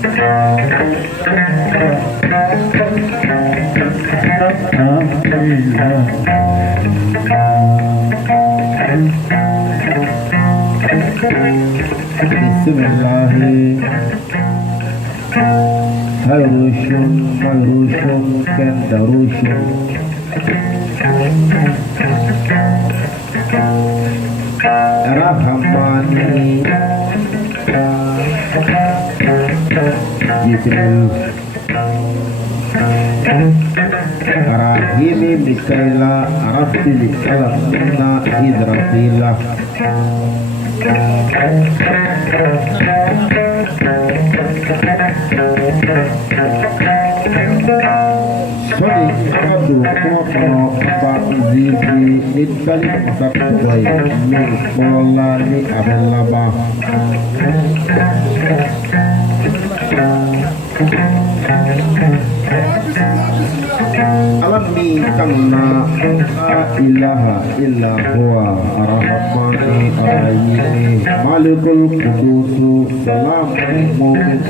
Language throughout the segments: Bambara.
Bismillah. Harushun, marushun, kendarushun. Rahmani Jibril Rahimi Mikaila Arafili Alamina Hidrafila Soni Abdu Kokono Abba Zizi Nidbali Masakutwai Min Kolola Ni Abellaba Alami Tanna La ilaha illa huwa Ar-Rahmani Ar-Rahimi Malikul Qudusu Salamun Mu'min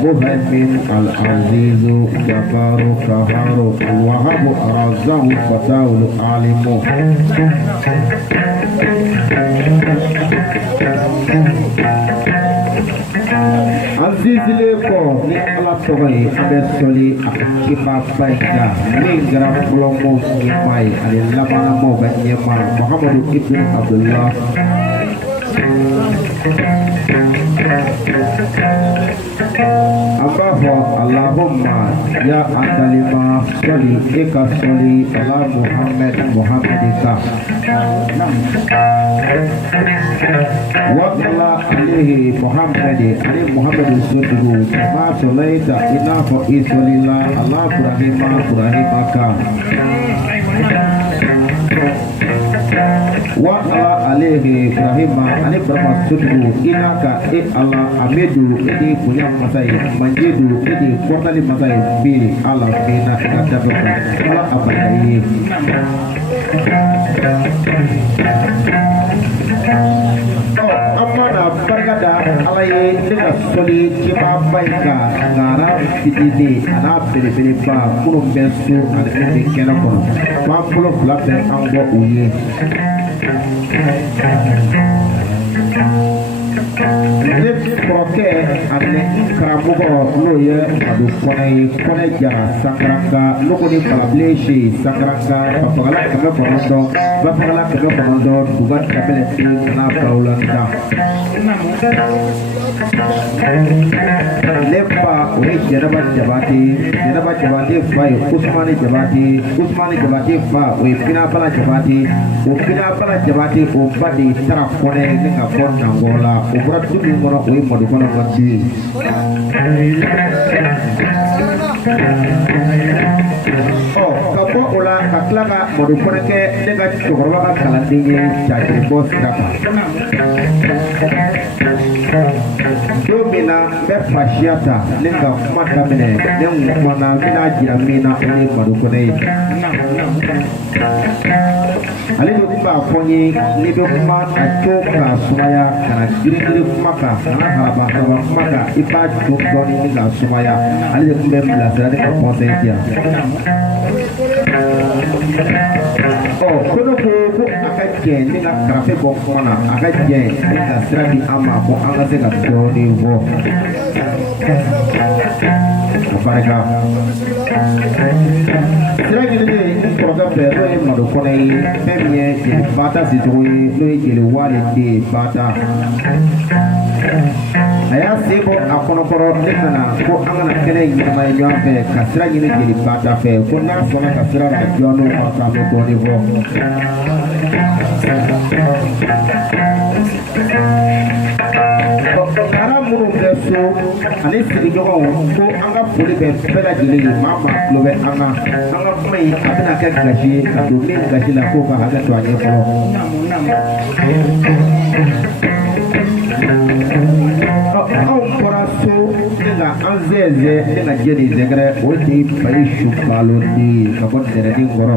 Muhaimin Al-Azizu Jabaru Kaharu Al-Wahabu Ar-Razzahu Fatahul Alimu Azizile ko ni ala toyi abe soli akiba baika mingra promo ni mai ale labana mo ba nyema Muhammadu ibn Abdullah Abaho Allahumma ya adalima soli eka soli ala Muhammadika Waqala alihi Muhammadi ali Muhammadu Zudugu ma solaita ina fo isolila Allah Ibrahimaka Waqala alihi Ibrahima ali Ibrahima Zudugu inaka Allah amedu ini punya masai manjidu ini kuatali masai bili Allah bina kadabaka Allah abadai Amana barkada alaye dengan soli kiba baika ngara fitidi ana bele ba kurum besu ana ene kena kono ma pulo blabe ango uye ne proke ane karabugo loye adu kone jara sakranga lokoni palableshi sakranga papagala kabe komondo dugan kabele na paulanda lepa oi jeraba jabati fai usmani jabati fa oi pinapala jabati o badi tara kone ne ka konna ngola o bratu ni ngora oi modu kono mati oh kapo ola kaklaka modu kone ke ne ka chokoroba ka kalandinye chaji boss daka Domina be fashiata linga mata mene ne mwana mina jira mina oni madukone ale do ba fonyi ni do kuma atoka sumaya kana girigiri kuma ka na haraba kuma ka ipa chokdo ni ga sumaya ale do kumbe mla sara ka ponsentia oh kono ko akaje ni na krafe bo kona akaje ni ga sira bi ama ko anga se ga do ni wo baraka sira ni ni program pero e modo kone pemie ke bata situi no e ke wale de bata aya sebo akono koro lekana ko angana kene yima yombe kasira ni ke bata fe ko na so na kasira na jono ko ka ko ni wo so ani sigi ɲɔgɔn ko an ka foli bɛ bɛɛ lajɛlen ye maa maa tulo bɛ an ka kuma in a bɛna kɛ gasi ye ka don min gasi la k'o ka hakɛ to a ɲɛ fɔlɔ. Anw bɔra so ne ka an zɛzɛ ne ka jɛ ni zɛgɛrɛ o de ye Bayisu Balo de ye ka bɔ Nɛrɛni kɔrɔ.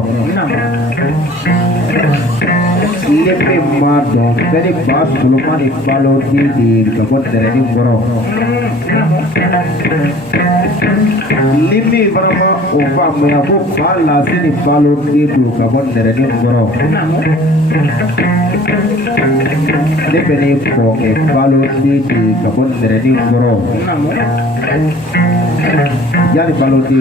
Lepe mado, very fast, Sulumani follow the Kabot the Ready Goro. Limi Brahma, Opa, Muyabu, Pala, City follow the Kabot the Ready Goro. Lepeni for a follow the Kabot the Ready Goro. Yari follow the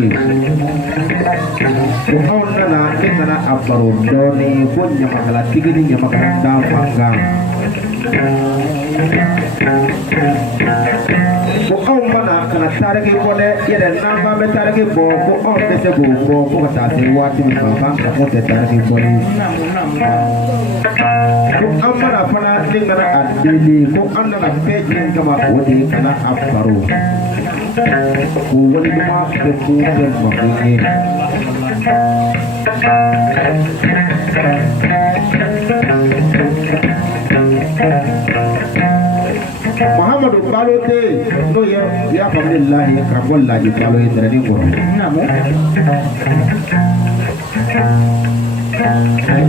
Ona Kena Aparo, Doni, Punya Makala, Tigini, Yamakanda, Manga. Mana kana target wole yere namba be target bo ko on be se go bo ko ta se wati mi baba ko te target bo ni ko amana fana dingana adili ko andana page kama wodi kana afaro ko woni duma be ko be mo ni Muhammadu Balote no ya famillah Kabolla di Balo Indrani Goro.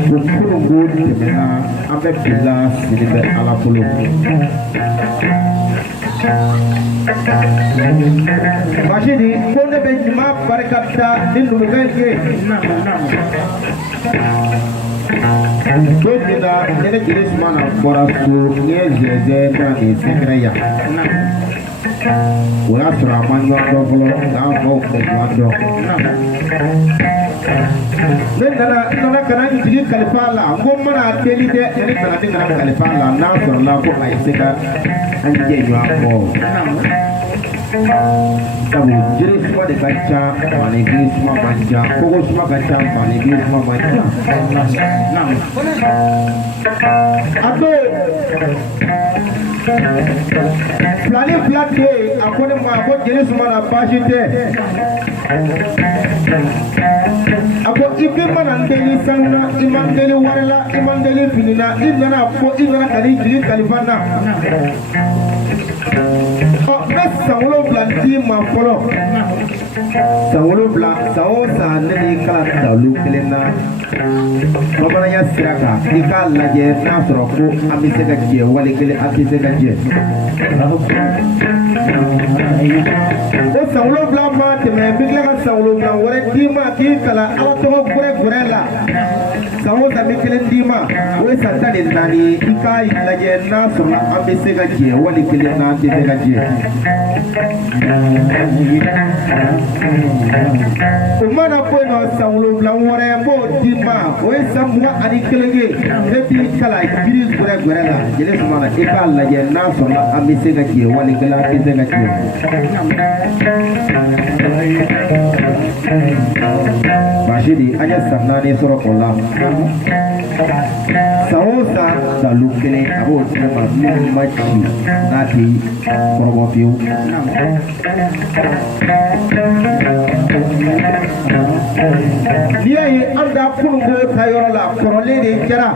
Kukuru good kemena abe bila sinibe ala pulu. Bashidi kone benjima barikata dindu mugenge. Dojina nene jenis mana borasu nyezeze nani sekreya. Ura suraman yondo bolo ngafo kejwando. Nana kana jigi kalifala ngomana teli de nene kana dinga kalifala na surla ko aiseka anje yako. Tabu jadi semua dibaca, manigi semua baca, pokok semua baca, manigi semua baca. Aduh, pelani pelati, aku ni mau jadi semua apa sih deh? Aku ibu mana deli sana, iman deli warla, iman deli finina, iman aku iman kali jadi kalifana. Sangolo blanti ma polo sangolo blanc sao sa neni kala talu kelena babana ya siraka ikal laje na soroko amise ga je wali kele atise ga je o sangolo blanc ma te me bigla ga sangolo blanc wore dima ki kala awato gure la sango sa mikele dima o sa tani nani ikai laje na sorla amise ga je wali kele na atise ga je Umana pono sanglo blanwore bo dima o samwa ani kelege eti kala biri gure la jele sumana e kala je na so na amise ga je wali kala kise ga je Bashidi anya sanani soro kola Sausa salukele abo tuma machi nati korobofio Niaye anda kungo tayoro la korole de jara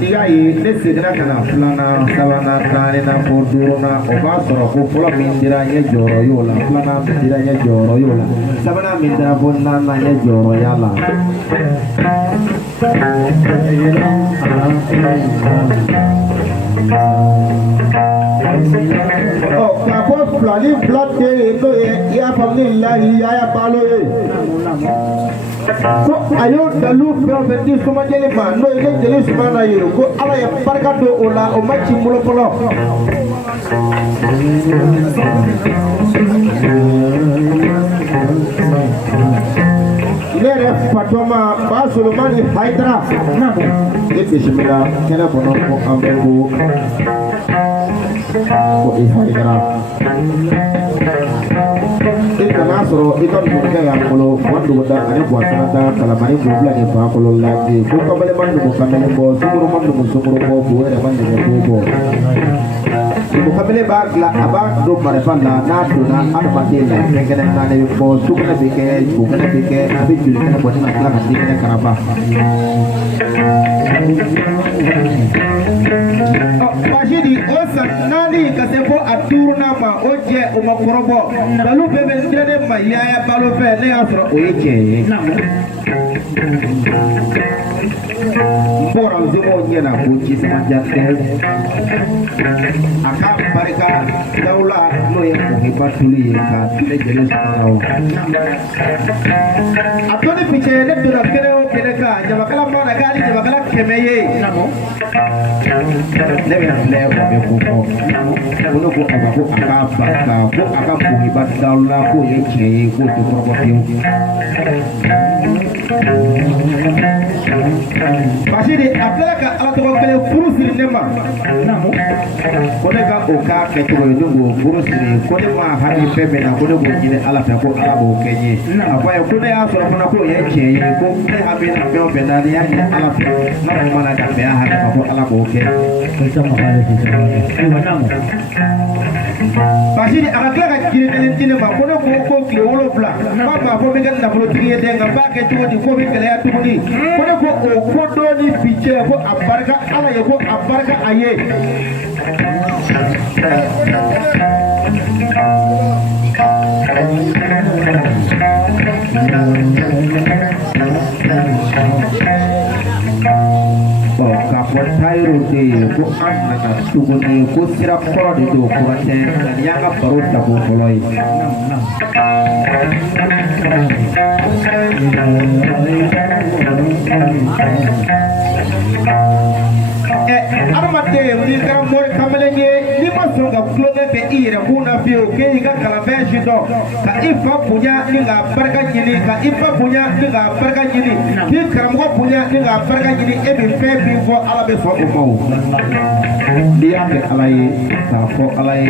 Niaye nesidra kana plana savana tane na poduro na obasoro ko pola mindira ye joro yola plana mindira ye joro yola savana mindira bonna na ye joro yala Oh, kapo flani flate to ya famillah ya balo so ayo dalu profeti suma jeli ma no ile jeli suma na yiro ko ala ya barka do ola o machi mulo polo Lere Fatoma Basulmani Hydra Ekishmila Kena Bono Ambu Hydra Ikanasoro ikan buka yang kalau wandu dah ada buasana kalamari bubla ni pa kalau lagi buka balik mandu bukan ni bos sumur mandu sumur buat ada mandu buat buka balik bag la abang do marepan la nadu na ada mati la kena nane bos sukena bikin bukan bikin habis jual kena buat nak lah nanti kena kerabah Pasti di osan nane Tani Kasefo Aturunama, Oje, Umakorobo, Balu Bebe, Maya, Balufe, Neafro, Oje. Mbora mzimo nyena kuchi semajate Aka barika daula noye muhibatuli yeka Tejele sukarao Atoni piche neptuna kereo kereka Jamakala mwana gali jamakala kemeye Nebe na mleo mekuko Kuno ku abaku aka barika Ku aka muhibat daula ku yeche Ku tukurabatiyo Bashiri aplaka alatokele furusiri nema Koneka oka ketoro yungu furusiri Konema hari pepe na koneko jine alapeko alabo kenye Akwaya kune asura kuna ko yeche Kone habina meo bedani yaki alape Nama mana gambe ya haki kako alabo ke Bashiri aplaka jine nema Koneko ko kile wolo bla Mama po mega na protiki denga Bake tuko di ko mega ya tukuni Koneko Kodoni piche ko abarka ala yeko abarka aye Kapotairo de ko anna tuguni ko sira koro de do kurate yanga barota ko foloi Armate ni ka mor kamelenge ni masonga kloge be ira kuna fio ke ga kala jido ka ifa punya ni ga barka jini ka ifa punya ni ga barka jini ki karamgo punya ni ga barka jini e be fe bi fo ala be fo o maw dia be alai ta fo alai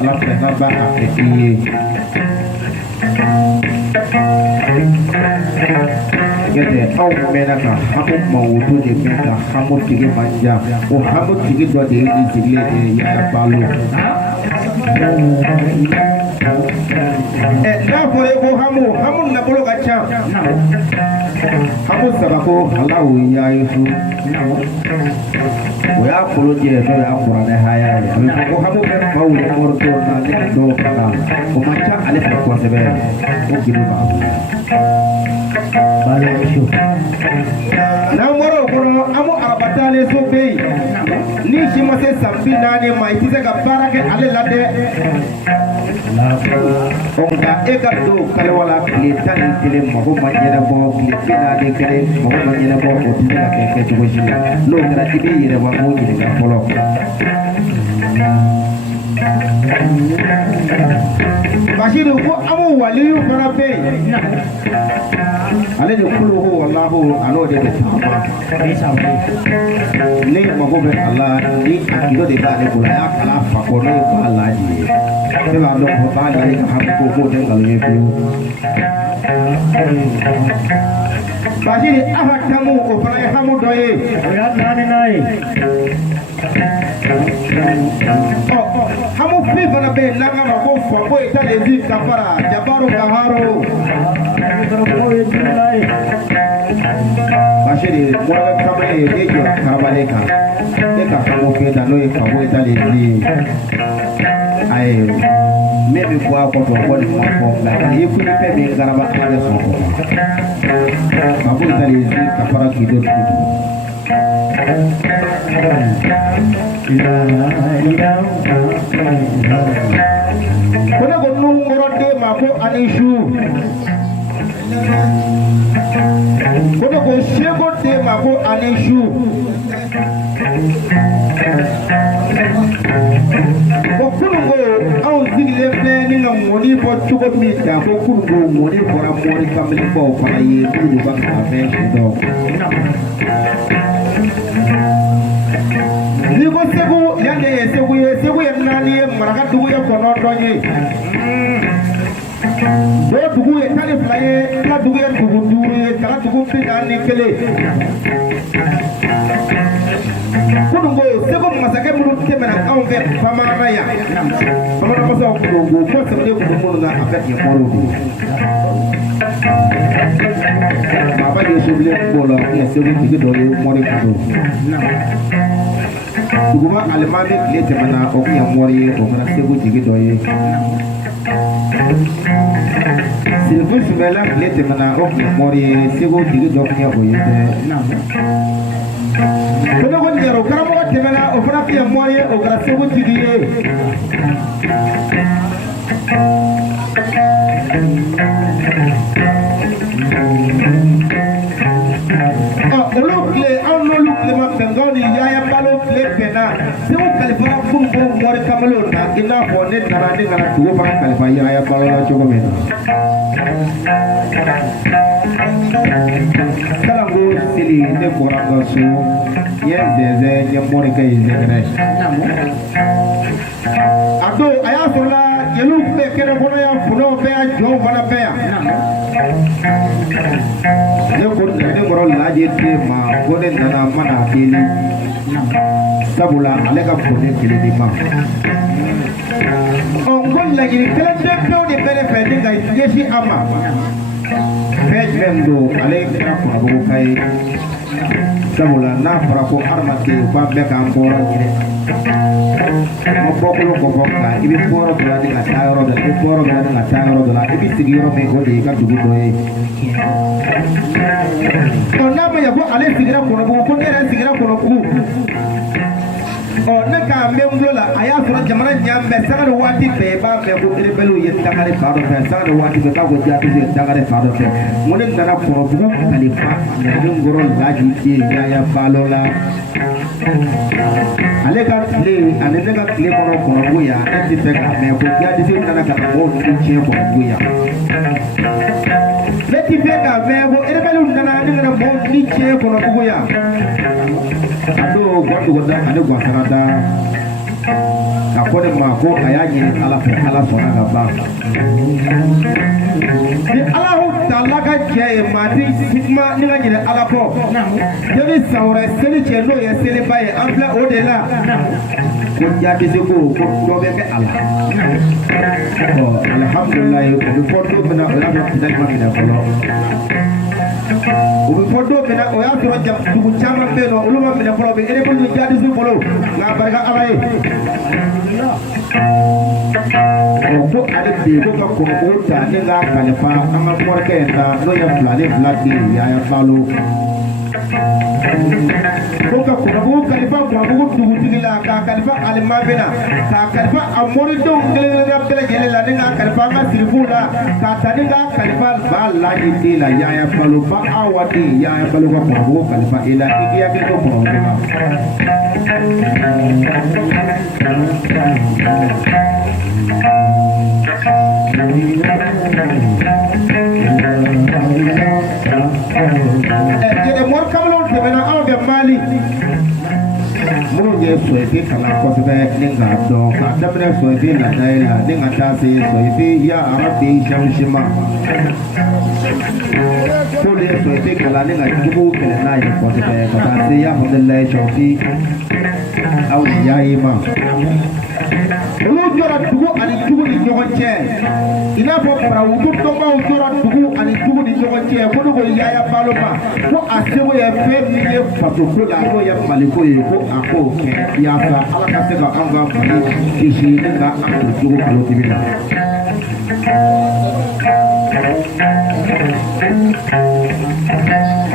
ala te na ba a e Yete au mena ka hamu mawudu de mena hamu tigi manja o hamu tigi do de ni tigle de ya balu da fore ko hamu na bolo gacha hamu sabako Allahu ya yusu o ya kolo je do ya qur'ane haya ya ko hamu be mawudu morto na ni do kana o macha ale ko sebe o gidu ba na moro kono amu arabatale so be ni shima se sambi nane mai tise ga barake ale lade onga ega do kale wala kile tan kile mo ma jere bo kile fina de kile mo ma jere bo o tise ke to jina lo gara tibi yere wa mo ni ga polo Bashiru ko amu waliyu fana be ale de kulu wallahu alo de tama ni mago be Allah ni akido de ba de kula ya kala fa ko ne ba Allah ji se ba do ko ba ni ka ko ko de kalwe biu Bashiru afatamu ko fana hamu doye ya nani nai hamu fi fana be nanga ma ko fa ko ita de zi kafara jabaru kaharo Bashiri mwa kama ye gejo karabaleka eka kamo keda no eka mo ita de zi ai maybe kwa ko to ko mo ko la ye ku ni pe be garaba ale so ko kamo ita de zi kafara kido kido Kuna gonung ngorode mako anishu Kuna go shego de mako anishu Kokungo au zile pleni na moni po chuko mita kokungo moni pora moni kamili po para ye kuru ba kafe do Nigo segu yande segu ya nani maraka dugu ya kono donye do dugu ya tali flaye la dugu ya tala dugu pina ni kele kunungo segu masake mulu temena kaunge pamana ya pamana kosa kunungo kosa mde kunungo na afeti ya molu Baba ye subile bola ya segu tigi do ye mori kudu Tuguma alimami kile tɛmɛna o kun ye mɔri ye o fana segu jigi dɔ ye sirifu sumɛla kile tɛmɛna o kun ye mɔri ye segu jigi dɔ kun ye o ye dɛ ko ne ko yɛrɛ o karamɔgɔ tɛmɛna o fana kun ye mɔri ye o kɛra segu jigi ye olu tile anw n'olu tilema bɛnkanw ni yaya balo tile bɛnna segu kalifa kun bɔ mɔri kamalen na i n'a fɔ ne taara ne kana dugu fana kalifa yaya balo la cogo min na kalanko seli ne bɔra ka so n ye zɛzɛ n ye mɔrikɛ ye zɛgɛrɛ a don a y'a sɔrɔla jeliw bɛ kɛnɛ kɔnɔ yan funɛw bɛ yan jɔnw fana bɛ yan ne ko ne kɔrɔ laje te ma ko ne nana mana deli sabula ale ka bon ne kelen di ma ko laɲini kelen tɛ pewu de bɛ ne fɛ ni ka ɲɛsin a ma fɛn jumɛn don ale kɛra kɔnɔbugu ka ye sabula n'a fɔra ko hadamaden k'a bɛɛ k'an bɔra ɲini ma bɔkolo kɔfɔ nka i bɛ bɔrɔ dɔ la ni ka taa yɔrɔ dɔ la i bɛ bɔrɔ dɔ la ni ka taa yɔrɔ dɔ la i bɛ sigi yɔrɔ min o de y'i ka dugu dɔ ye n'a ma ɲɛ ko ale sigira kɔnɔbugu ko ne yɛrɛ sigira kɔnɔbugu ne k'a mɛn n tulo la a y'a sɔrɔ jamana ɲan bɛɛ sangare waati bɛɛ i b'a mɛn ko rebelliw ye dangare fan dɔ fɛ sangare waati bɛɛ k'a ko jaatigi ye dangare fan dɔ fɛ ko ne nana kɔnɔbugu kalifa ɲaninkɔrɔ laji den yaya balo la ale ka tile ani ne ka tile kɔnɔ kɔnɔbugu yan ne tɛ fɛ k'a mɛn ko jaatigi nana ka na mɔgɔw tun tiɲɛ kɔnɔbugu yan ne tɛ fɛ k'a mɛn ko rebelliw nana ne ka na mɔgɔw tun tiɲɛ kɔnɔbugu yan a don gɔdugɔda ani gɔsarada a ko ne ma ko a y'a ɲini ala fɛ ala sɔnna ka ban ni ala ta'ala ka jɛ ye maa ti kuma ni ka ɲinɛ ala kɔ yanni san wɛrɛ seli cɛ n'o ye seliba ye an filɛ o de la ko jaatise ko dɔ bɛ kɛ a la alihamudulilayi o bɛ fɔ don min na o y'a sɔrɔ kitali ma minɛ fɔlɔ o bɛ fɔ don min na o y'a sɔrɔ dugu caman bɛ yen nɔ olu ma minɛ fɔlɔ o bɛ erebeli ni jaatise fɔlɔ nka a barika ala ye ko ale de ko ka kɔnɔbugu ta ne ka kalifa an ka mɔrikɛ in ta n'o ye filani fila di yaya balo ko ka kɔnɔbugu kalifa kɔnɔbugu dugutigi la k'a kalifa alimami na k'a kalifa a mɔridenw kelen-kelenna bɛɛ lajɛlen la ni k'a kalifa an ka sirifuw la k'a ta ni k'a kalifa ba laji den la yaya balo ba awa den yaya balo ka kɔnɔbugu kalifa e la i k'i hakili to kɔnɔbugu la mɔri kamalenw tɛmɛna anw fɛ Mali minnu ye soyite kalan kosɛbɛ ni k'a dɔn k'a daminɛ soyite nataye la ni ka taa se soyite ya arabe changement k'olu ye soyite kalan ni ka juguw kɛlɛ n'a ye kosɛbɛ ka taa se ya hamdulilayi sɔfi aw ni yaye ma olu jɔra dugu ani dugu ni ɲɔgɔn cɛ i n'a fɔ farawutu dɔnbaw jɔra dugu ani dugu ni ɲɔgɔn cɛ ko ne ko yaya balo ma ko a seko ye fɛn min ye fasoko la n'o ye maliko ye ko a k'o kɛ yaasa ala ka se ka an ka Mali kisi ni ka an don jogo kalotigi la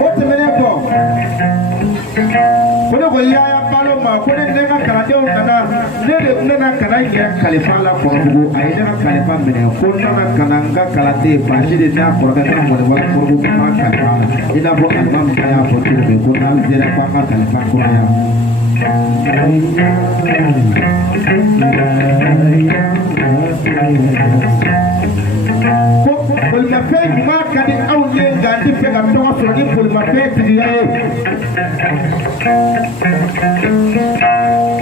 o tɛmɛnen kɔ ko ne ko yaya balo ma ko ne ka kalandenw nana ne de nana kana yɛrɛ kalifa la kɔrɔbugu a ye ne ka kalifa minɛ ko nana kana n ka kalanden baasi de n'a kɔrɔkɛ ka mɔniwala kɔrɔbugu ko n ka kalifa la i n'a fɔ alimami y'a fɔ cogo min ko n'an sera ko an ka kalifa kɔrɔya ko bolimafɛn ɲuman ka di anw ye nka n tɛ fɛ ka tɔgɔ sɔrɔ ni bolimafɛn tigiya ye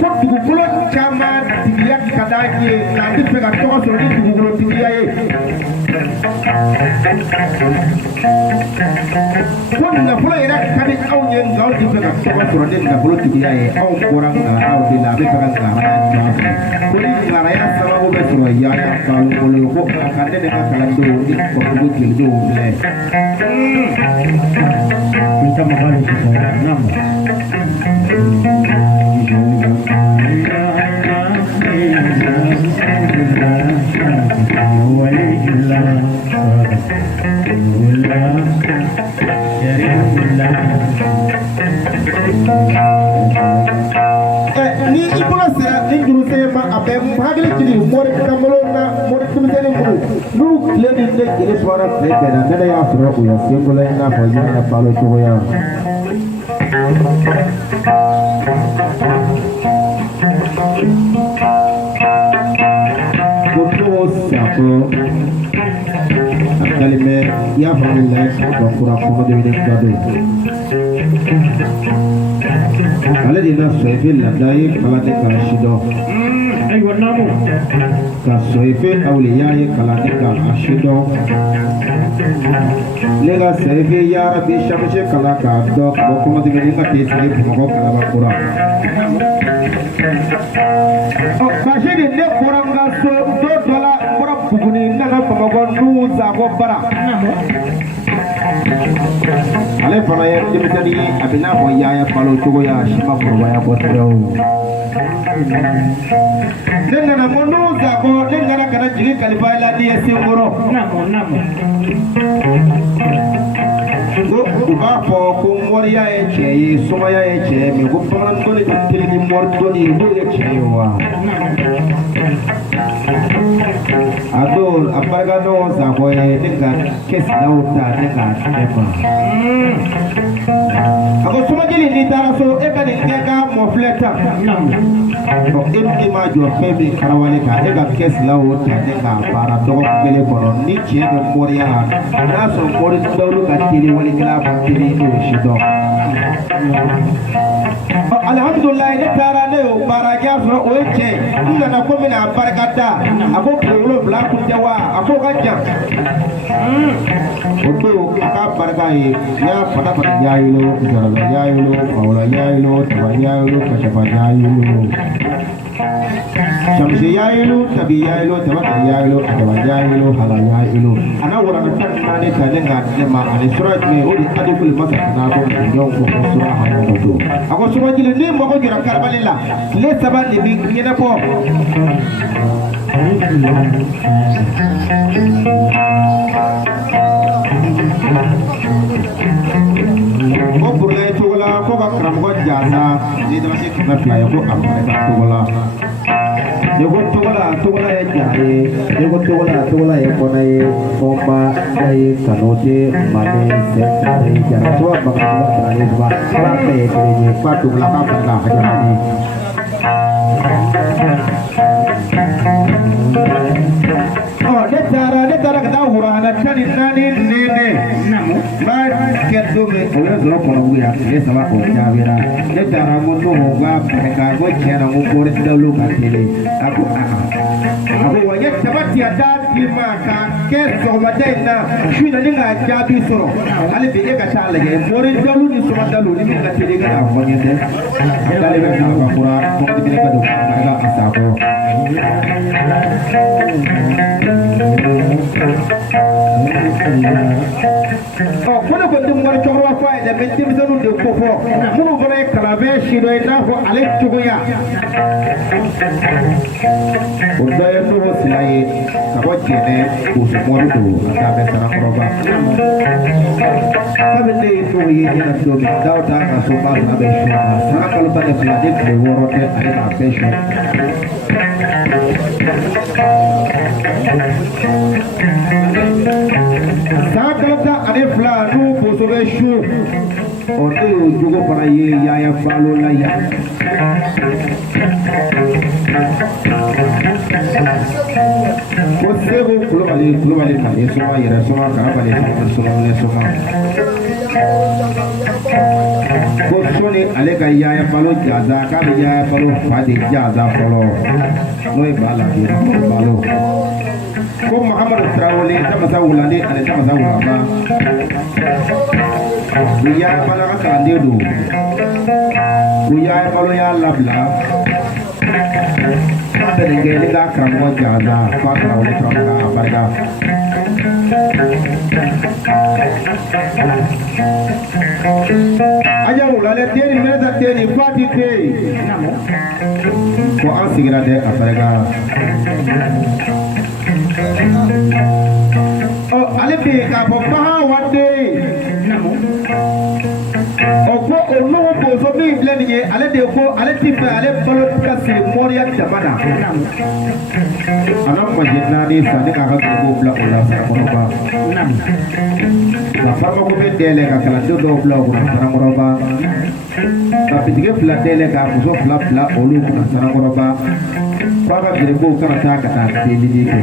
ko dugukolo caman tigiya ka d'an ye nka n tɛ fɛ ka tɔgɔ sɔrɔ ni dugukolo tigiya ye ko nafolo yɛrɛ ka di anw ye nka anw tɛ fɛ ka tɔgɔ sɔrɔ ni nafolo tigiya ye anw bɔra ŋaraw de la a bɛ fɛ ka ŋaraya ɲɔgɔn ko ni ŋaraya sababu bɛ sɔrɔ yaya balo bolo ko a ka ne de ka kalandenw ni kɔrɔbugu jelidenw minɛ Kita mahal itu, nama. ni ibula sera ni juru sema abe magale kili mori kamolo na mori tumtene muru nu kleni ne kile swara plebe na nene ya sura ku ya singola na faja na palo choya Kutu sako kalime ya famila ko kura ko de de kado ale dina soefe ladai kala de kashido ay wanamu ka soefe awliya ye kala de ka ashido lega soefe ya rabbi shamshe kala ka do ko kuma de ni ka te sai ko kala ba kura o kashidi ne kuranga so do dola kura buguni naga pamago nu za ko bara ale fana ye denmisɛnni ye a bɛ n'a fɔ yaaya balo cogo ya si ma kɔrɔbaya kosɛbɛ o ne nana ko n'u zakɔ ne nana ka na jigin kalifa la ni ye senkɔrɔ ko u b'a fɔ ko mɔriya ye cɛ ye sumaya ye cɛ ye mais ko bamanan dɔnni bɛ teli ni mɔri dɔnni ye n'o ye cɛ ye wa a don a barika dɔn zakɔ ye ne ka kɛsinaw ta ne ka ne ma a ko sumajili n'i taara so e ka nin kɛ ka mɔfilɛ ta e ma jɔ fɛn min karawale kan e ka kɛsilaw ta ne ka baara dɔgɔkun kelen kɔnɔ ni tiɲɛ bɛ mɔriya la n'a sɔrɔ mɔri dawulu ka teli walikɛla ka teli n'o si dɔn alhamdulilayi ne taara ne y'o baara kɛ a sɔrɔ o ye tiɲɛ n nana ko n bɛna a barika da a ko tile wolonwula kun tɛ wa a ko ka jan o don a ka barika ye n y'a fana yaayilo zarala yaayilo fawula yaayilo taba yaayilo kashafa yaayilo shamsi yaayilo tabi yaayilo tabata yaayilo adaba yaayilo hala yaayilo ana warana tan naani ta ne ka ne ma ani sura jumɛn o de adukuli masa kana ko ɲɔgɔn ko sura hana ko don a ko sura jili ni mago jɔra karabali la tile saba de bi ɲɛnabɔ ko burulayi cogo la ko ka karamɔgɔ jaasa ni damase 200 ye ko a barika cogo la ne ko cogo la ye jaa ye ne ko cogo la ye kɔnɔ ye fɔnba ja ye kanute mane sɛkare jara cogo bagacogo kara ye duba ala bɛɛ ye kelen ye fa cogo la k'a barika hajamani ne taara ka taa wurana 14 nene b'a kɛ don min o ye sɔrɔ kɔnɔbuya tile 3 o jaabira ne taara ko n'o b'a barika ko tiɲɛna ko kɔɔri dawulu ka teli a ko a ko wa n ye daba tigɛ daa di ma k'a kɛ sɔgɔmada in na su in na ni k'a jaabi sɔrɔ hali bi e ka taa lajɛ kɔɔri dawulu ni sɔgɔ dawulu ni min ka teli ka n'a fɔ n ye dɛ a taalen bɛ k'a ka fura kɔnɔdimi ka don barika a sago ko ne ko denmɔri cɛkɔrɔba fɔ a ye dɛ mɛ denmisɛnninw de ko fɔ minnu fana ye kalanfɛn si dɔ ye n'a fɔ ale cogoya o dɔ ye Nuhu Sila ye ka bɔ Jɛnɛ Boussoumori don a taa bɛ Sanakɔrɔba kabini ne ye Nuhu ye ɲɛna don min Dawuda ka soba fila bɛ su kan san kalo 12 ni tile 6 tɛ ale k'a bɛɛ su san kalo 12 n'u boso bɛ su o ne y'o jogo fana ye Yaya Balo la yan ko Segu Kulubali Male Soma yɛrɛ soma Karabali Soma Soma ko soni ale ka Yaya Balo jaza k'a bɛ Yaya Balo fa de jaza fɔlɔ n'o ye Bala Balo ko Mahamadu Tarawele Tamasa Wulande ani Tamasa Wulaba u Yaya Balo ka kalanden don u Yaya Balo y'a labila bɛɛ kɛ ne ka karamɔgɔ jaza fa Tarawele Tarawele ka barika aja wulale teni mɛnɛta teni fati te ko an sigira dɛ a barika bi k'a fɔ bagan wade o ko o nuhu bozo min filɛ nin ye ale de ko ale ti fɛ ale balo ka siri mɔriya dama na a na manje naani san ni k'a ka dugu bila o la sarakɔrɔba wa faramako bɛ dɛlɛ ka kalandenw dɔw bila o kunna sarakɔrɔba ka bitigi fila dɛlɛ ka muso fila bila olu kunna sarakɔrɔba k'a ka gerekow kana taa ka taa delili kɛ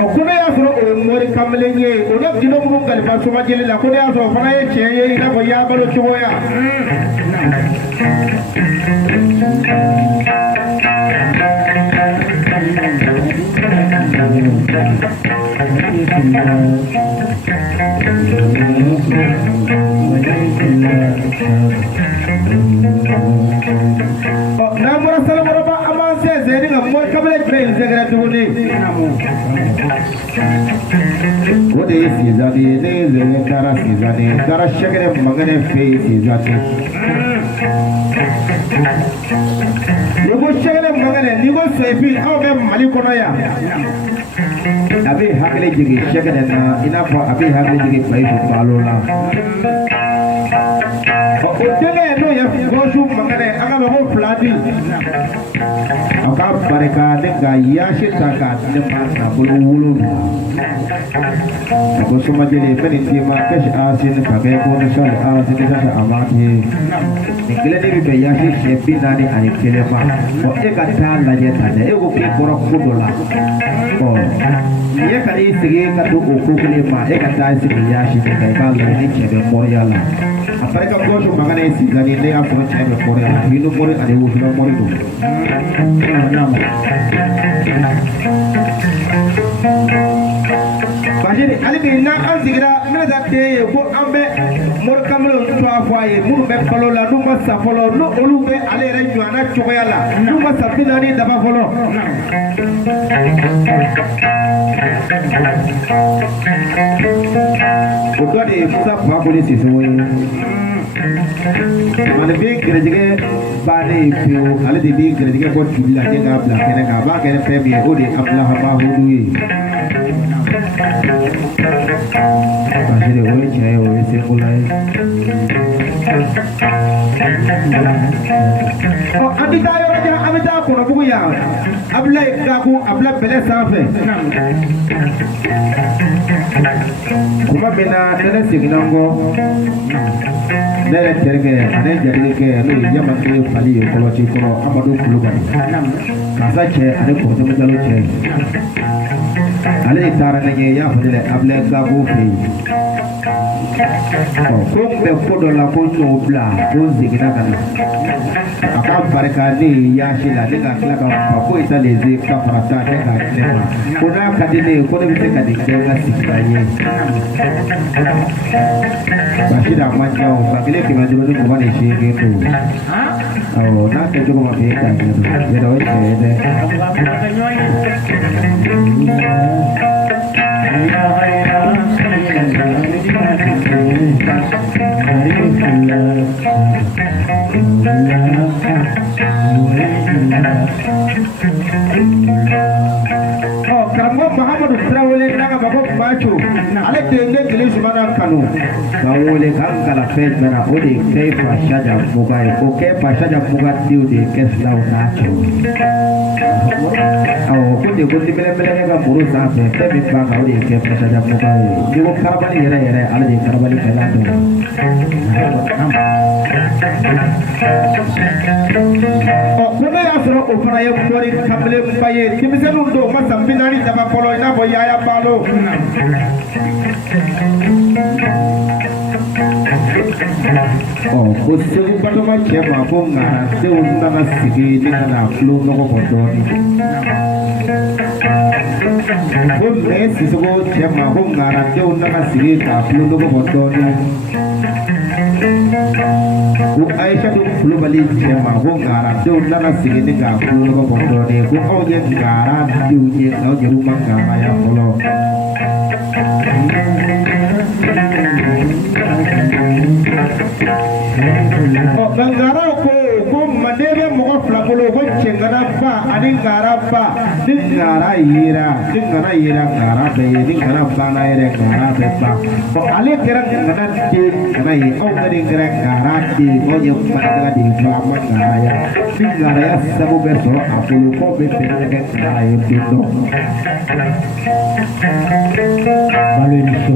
o ko ne y'a sɔrɔ o ye mɔri kamalen ye o ye gindo minnu kalifa somajeli la ko ne y'a sɔrɔ o fana ye tiɲɛ ye i n'a fɔ y'a balo cogoya n'an bɔra salakɔrɔba an b'an sɛnsɛn ni ka mɔri kamalen jumɛn in sɛgɛrɛ tuguni o de ye Sizani ye ne ye zɛlɛ taara Sizani n taara sɛgɛrɛ mangɛnɛ fɛ yen Sizani n'i ko sɛgɛrɛ mangɛnɛ n'i ko sɛfin aw bɛ Mali kɔnɔ yan a bɛ hakili jigin sɛgɛrɛ na i n'a fɔ a bɛ hakili jigin Bayisu Balo la o denkɛ n'o ye Gawusu mangɛnɛ an ka mɔgɔw fila di a ka barika ne ka yaasi ta k'a di ne ma nafolo 7 a ko somajeli bɛ nin d'i ma kasi aasini ka kɛ ko nisali aasini kasi a ma kɛ nin kelen de bɛ bɛn yaasi 41 ma e ka taa lajɛ ta dɛ e ko k'i bɔra ko dɔ la nin ye ka n'i sigi ka to o ko kelen ma e ka taa sigi yaasi de kan i b'a lajɛ ni cɛ bɛ mɔriya la a barika Gawusu mangɛnɛ ye Sizani ne y'a fɔ cɛ bɛ mɔriya la hindu mɔri ani wusula mɔri don Bajiri ali bi na an sigira minata den ye ko an bɛ mori kamalenw to a fɔ a ye minnu bɛ balo la n'u ma sa fɔlɔ n'o olu bɛ ale yɛrɛ ɲɔgɔnna cogoya la n'u ma sa 40 daba fɔlɔ o dɔ de ye Musa Fakoli Sisogo ye Manifin gɛrɛjɛgɛ bannen ye pewu ale de bɛ gɛrɛjɛgɛ bɔ joli la ni k'a bila kɛnɛ kan a b'a kɛ ni fɛn min ye o de ye Abdulahamid Hudu ye Bajiri o ye tiɲɛ ye o ye Sekola ye an bɛ taa yɔrɔ jan an bɛ taa Kɔnɔbugu yan Abdulaye Gaku a bila bɛlɛ sanfɛ kuma min na ne seginna n kɔ ne yɛrɛ terikɛ ani jatigikɛ n'o ye Yamakile Fali ye Kɔlɔnci kɔrɔ Amadu Kulubali Kasa cɛ ani Kɔrɔtɛmɛ Jalo cɛ ale de taara ne ɲɛ i y'a fɔ ne dɛ Abdulaye Gaku fɛ yen ko n bɛ ko dɔ la ko n y'o bila ko n seginna ka na a ka barika ne ye yaasi la ne ka tila ka fa foyi t'ale se ka fara ta ne k'a di ne ma ko n'a ka di ne ye ko ne bɛ se ka nin kɛ n ka sigida ye basi da ma ca o 1528 don awɔ n'a kɛcogo ma kɛ e k'a ɲɛ dɔn yɛrɛ o ye tiɲɛ ye dɛ karamɔgɔ Mahamadu Tarawele n'a ka mɔgɔ Macho ale de ye ne Jeli Sumana kanu ka wele k'an kalan fɛn jumɛn na o de ye Kɛyifa Saja Muga ye o Kɛyifa Saja Muga denw de ye Kɛsilaw n'a cɛw awɔ ko de ko ni bɛlɛbɛlɛkɛ ka muru sanfɛ fɛn min b'a kan o de ye Kɛyifa Saja Muga ye n'i ko karabali yɛrɛ yɛrɛ ale de ye karabalikɛla dɔ ye ko ne y'a sɔrɔ o fana ye mɔri kamelenba ye denmisɛnninw don o ma san 40 daba fɔlɔ i n'a fɔ Yaya Balo ko Segu Batɔma cɛ ma ko ŋaradenw nana sigi ne ka na tulo nɔgɔ bɔ dɔɔnin ko mɛ Sisogo cɛ ma ko ŋaradenw nana sigi k'a tulo nɔgɔ bɔ dɔɔnin ko Ayisatu Kulubali cɛ ma ko ŋaradenw nana sigi ne k'a tulo nɔgɔ bɔ dɔɔnin ko aw ye ŋaradenw ye aw yɛrɛw ma ŋaraya fɔlɔ Ngara ko manden bɛ mɔgɔ 2 bolo ko Cɛngana ba ani Ngara ba ngara yira ngara be ngara bana yira ngara be ba ko ale kira ngara ti ngara yi au ngari ngara ti mo ye ngara di fama ngara ya ngara ya sabu be so apulu ko be te ngara yi bindo balu ni so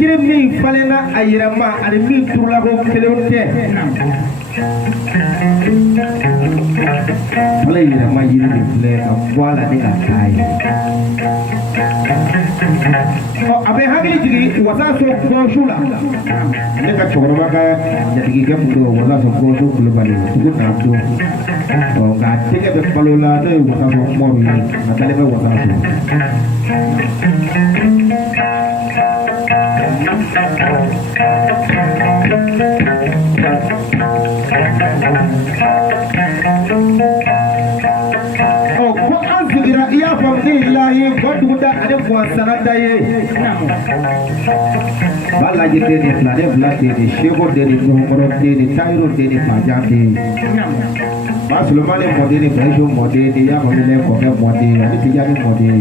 kiri min falena a yɛrɛma ani min turula ko kelenw tɛ ala yɛrɛma yiri de filɛ ka bɔ a la ni ka taa ye a bɛ hakili jigin wasaso gɔnsu la ne ka cɛkɔrɔba ka jatigikɛ mun don wasaso gɔnsu kulubali dugu n'a don nka denkɛ bɛ balo la n'o ye wasaso mɔru ye a dalen bɛ wasaso ko an sigira i y'a fɔ ni lahi ko duguda ani sanada ye ba lajɛ den ni fila den fila den ni seko den ni nuhukɔrɔ den ni tayiro den ni fajan den ba sulemani mɔden ni bayisu mɔden ni yakamine kɔkɛ mɔden ani tijani mɔden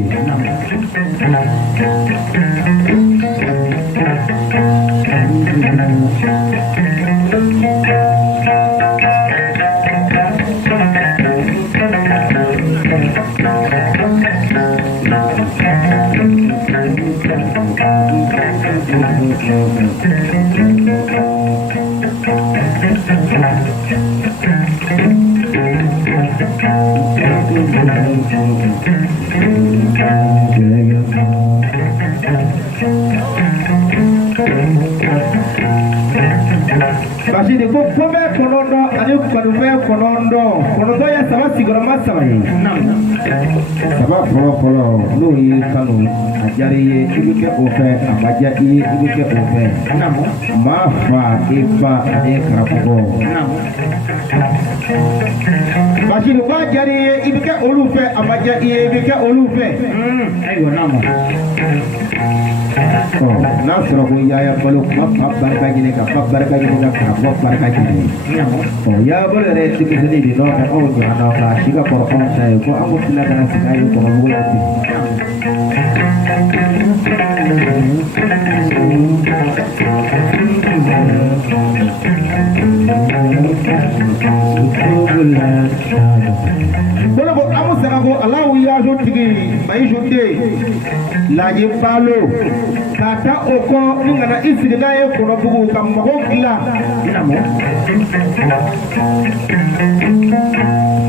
Basi ni ko bɛ kɔnɔndɔ ani kanubɛ kɔnɔndɔ kɔnɔndɔ ye saba sigiyɔrɔma saba ye saba fɔlɔ n'o ye kanu a diyara i ye i bɛ kɛ o fɛ a ma diya i ye i bɛ kɛ o fɛ maa fa i ba ani karamɔgɔ basi ni b'a diyara i ye i bɛ kɛ olu fɛ a ma diya i ye i bɛ kɛ olu fɛ ayiwa n'a ma n'a sɔrɔ ko yaya balo kuma fa barika ɲini ka fa barika ɲini ka karamɔgɔ barika ɲini yaya balo yɛrɛ ye denmisɛnnin de nɔfɛ anw donna nɔ ka si ka kɔrɔ anw ta ye ko an ko tila kana sigi a ye kɔrɔbugu la ten bolo ko an saka ko Alahu yaso tigi Bayisu den Laji Balo ka taa o kɔ ni kana i sigi n'a ye kɔrɔbugu ka mɔgɔw dilan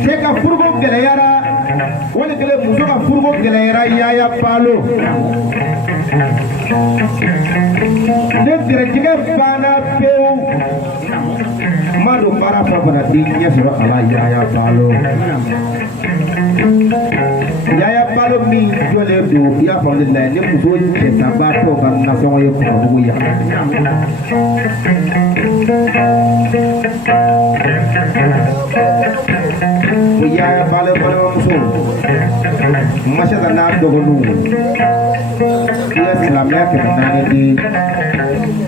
cɛ ka furuko gɛlɛyara wali kelen muso ka furuko gɛlɛyara Yaya Balo ne gɛrɛjɛgɛ banna pewu ma don baara fɔ fana den ɲɛ sɔrɔ a la Yaya Balo Yaya Balo min jɔlen don i y'a fɔ ne la ni muso cɛsabaatɔ ka nasɔngɔ ye kɔrɔbugu yan ko Yaya Balo balimamuso Masata n'a dɔgɔninw i ye silamɛya 400 di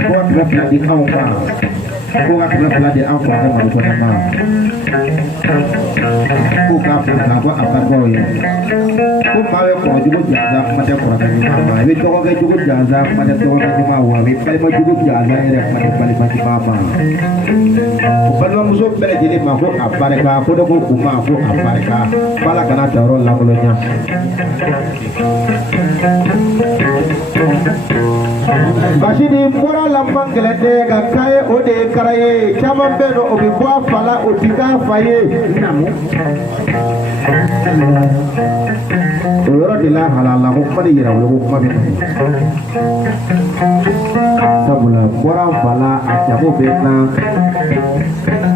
ko 200 di anw ma ko ka 200 di anw fa Mali kɔnɔ ma ko k'a fɔ ko a barikaw ye ko maa bɛ kɔrɔjugu jansa kuma tɛ kɔrɔkɛ ɲuman ma i bɛ dɔgɔkɛ jugu jansa kuma tɛ dɔgɔkɛ ɲuman wa a bɛ balimajugu jansa yɛrɛ kuma tɛ balima ɲuman ma o balimamuso bɛɛ lajɛlen ma ko a barika ko ne ko u ma ko a barika bala kana ta yɔrɔ lankolonya basi ni bɔra lamɔ gɛlɛn tɛ ka kan ye o de ye kara ye caman bɛ yen nɔ o bɛ bɔ a fa la o ti k'a fa ye o yɔrɔ de la halala ko kuma ni yɛrɛwolo ko kuma bɛ na sabula bɔra a fa la a jago bɛ na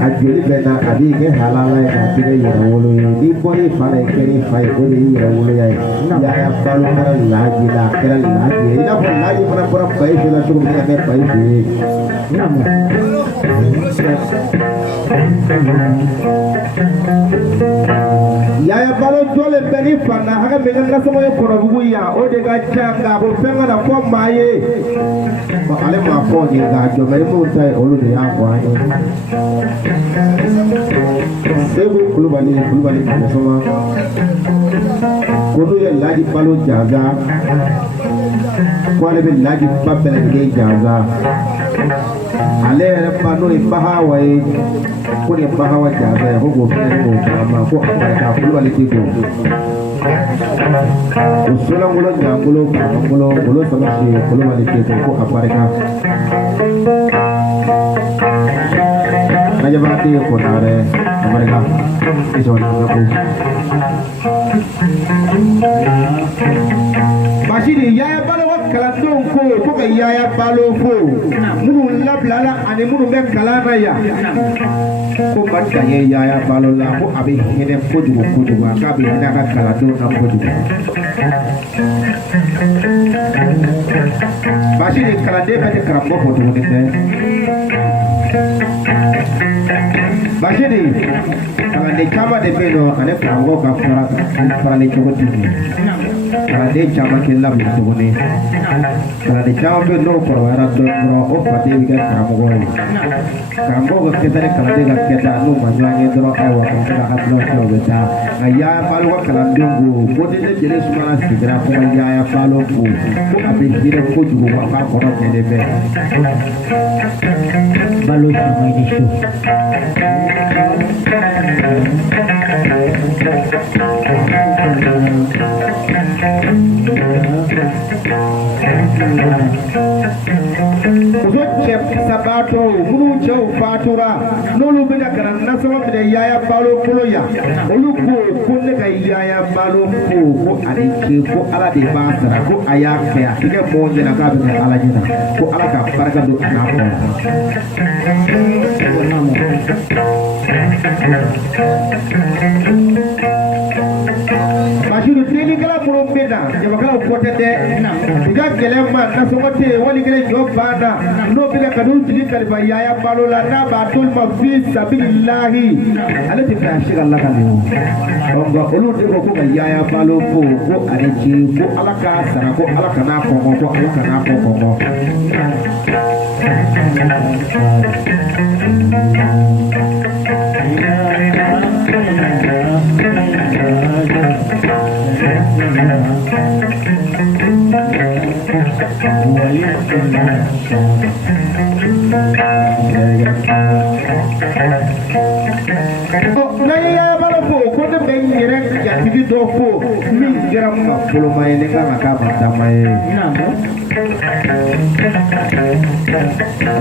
a joli bɛ na a b'i kɛ halala ye k'a kɛ yɛrɛwolo ye n'i bɔra i fa la i kɛra i fa ye o de ye yɛrɛwoloya ye Yaya Balo kɛra laji la a kɛra laji ye i n'a fɔ laji fana bɔra Bayisu la cogo min na kɛ Bayisu ye yaya balo dole beni fana haka me ngana sama yo korobugu ya o de ga changa bo fenga na ko maye ko ale ma ko ni ga jo me mo tai olu de ya ko ani sebu kulubali ko sama ko do ya laji balo jaga ko ale be laji babele de jaga ale pano ibahawa ko ni bahawa jaga ko go fene ko ma ko ka kulubali ti ko usula ngulo nyangulo ngulo sama si kulubali ti ko apareka aja berarti ko nare apareka iso na ko Bashiri yaya balo kalandon ko ka yaya balo fo munu lablala ani munu be kalana ya ko batta ye yaya balo la ko abi hene ko jugo ka bi hina ka kalandon na ko jugo Bashiri kalande be karambo ko jugo ne Bashiri kalande chama de beno ane karambo ka fara ne jugo jugo Kalau dia cuma kena begitu ni, kalau dia cuma beno perwara tu o pati bikin kamu kita ni kalau dia kita anu majuannya tu awak kita akan berusaha kita. Ayah malu kalau dulu, boleh dia jenis mana segera pun ayah malu pun, habis dia pun juga makan koran ni deh. Malu sama ini tu. Ucap sabato, mulu jauh fatura, nolu benda kerana nasab benda yaya balu puloya, ulu ko ne ka yaya balu ko adiki ko ala di basara ko ayah kaya, ini monje nak abis ala jina, ko ala ka parga do anako. Masih ini kalau belum beda, jika kalau kuat ada, jika kelema, nasomote, wali kele job banda, no bila kadun jadi kalbaya balola na batul mafis sabilillahi, ada tidak asyik Allah kamu. Kalau ulu deko ko kaya balo ko aneci ko alaka sana ko alaka na ko alaka na ko. Naya balapo, kau bengira jadi dopo, minggiram pulau main dengan makam damai.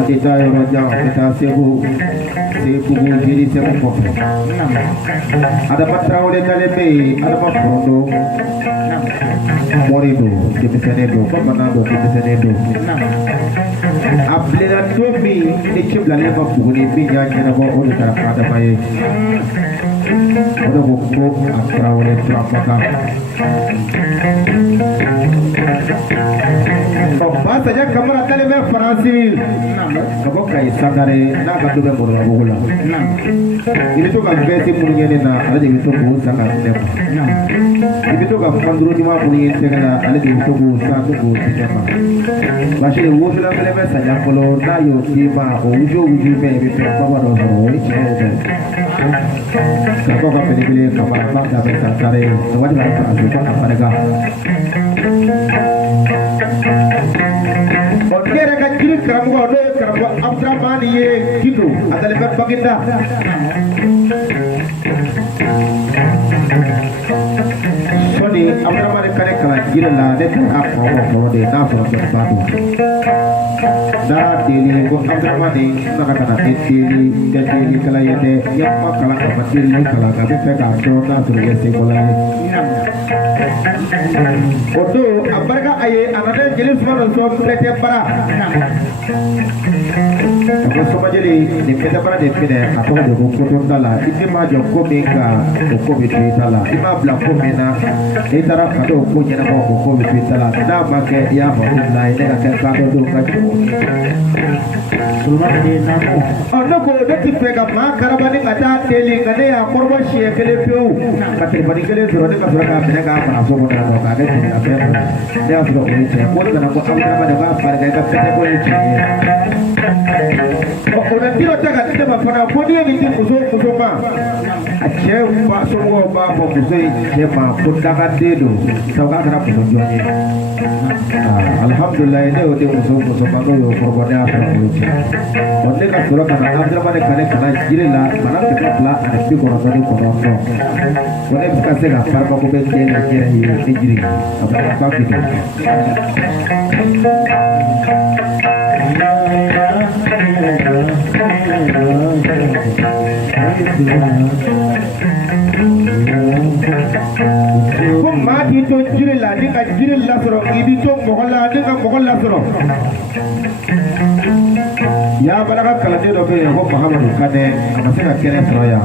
Kita orang kita sibuk jadi sibuk. Ada patrau di dalam ada patrono, morido, kita senedo, pemanado, kita senedo. Apabila tumi dicip lalu bukuni pinjam kena bawa oleh cara pada bayi. Ada buku patrau di Trapaka. Bahasa saja kamera tadi memang Fransi. Kau kaya sakare nak kau tu memang bola. Ini tu kan besi punya ni na, ada di situ pun sangat nem. Ini tu kan panduru cuma punya ni sekena, ada di situ pun sangat pun siapa. Masih uang dalam memang saja kalau na yo cima ujung memang kau baru tahu ini. Kau kan pilih kamera bang dapat sakare, semua di mana Fransi kau apa mereka? Kira kecil kamu ada kamu Abdurrahman ye gitu, ada lepas baginda. Soni Abdurrahman kerana kalau kira lah, dia tak apa dia nak suruh satu. Dah diri ko Abdurrahman ni nak kata diri kalau ini yang mak kalau kamu diri kalau kamu pegang suruh suruh sekolah. Oto abarga aye anade jelis mana so plete para ako soma jeli de plete para de pine ako de ko tondala ite ma jo ko menga ko bitala ima bla ko mena e tara kato ko nyana ko bitala da ma ke ya mo na ine ka ka do ka ne ko ne ti fɛ ka maa karabani ka taa teli nka ne y'a kɔrɔbɔ siɲɛ kelen pewu ka telefɔni kelen sɔrɔ ne ka sɔrɔ k'a minɛ k'a fara so kɔnɔ yan nɔ k'a kɛ jigin ka fɛn kɔnɔ ne y'a sɔrɔ o ye tiɲɛ ko nana ko aw yɛrɛ ma de k'a farikɛ ka fɛn ko ye tiɲɛ ye o la diro ta ka di ne ma fana ko n'i ye nin di muso ma a cɛ ba somɔgɔw b'a fɔ muso in cɛ ma ko dagaden don sabu k'a kɛra muso jɔn ye alihamudulilayi ne y'o di muso ma n'o y'o kɔrɔbɔ ne y'a sɔrɔ o ye tiɲɛ ne ka sɔrɔ ka na Abdramane Kane kana jiri la bana 299 ko ne bɛ ka se ka farima ko bɛ den ka jɛrɛ ye ne jiri a bɛ ba fi ko maa k'i to jiri la ni ka jiri lasɔrɔ i bɛ to mɔgɔ la ni ka mɔgɔ lasɔrɔ yaa baraka kalanden dɔ bɛ yen ko Mahamadu Kane a ma se ka kɛnɛ sɔrɔ yan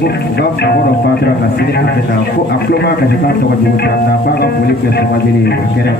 ko u ka mɔgɔ dɔ fatura ka sini a bɛ na ko a tulo ma kasi k'a tɔgɔ jugu ta nka k'a ka foli kɛ Somajiri ye ka kɛnɛ